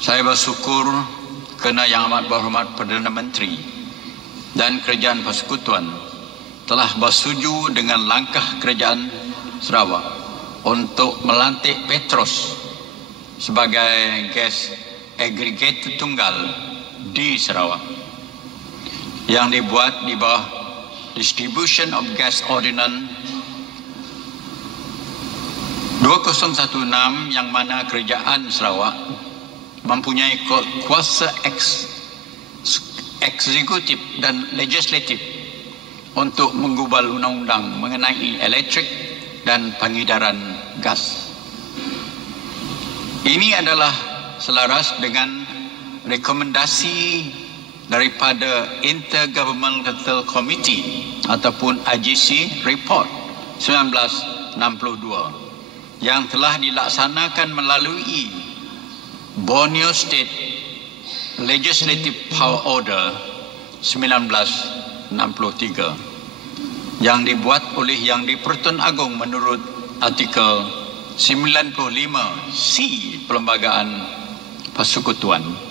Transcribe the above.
Saya bersyukur kerana Yang Amat Berhormat Perdana Menteri dan Kerajaan Persekutuan telah bersetuju dengan langkah Kerajaan Sarawak untuk melantik Petros sebagai gas aggregator tunggal di Sarawak yang dibuat di bawah Distribution of Gas Ordinance 2016, yang mana Kerajaan Sarawak mempunyai kuasa eksekutif dan legislatif untuk menggubal undang-undang mengenai elektrik dan pengedaran gas. Ini adalah selaras dengan rekomendasi daripada Intergovernmental Committee ataupun IGC Report 1962 yang telah dilaksanakan melalui Borneo State Legislative Power Order 1963 yang dibuat oleh Yang di-Pertuan Agong menurut artikel 95C Perlembagaan Persekutuan.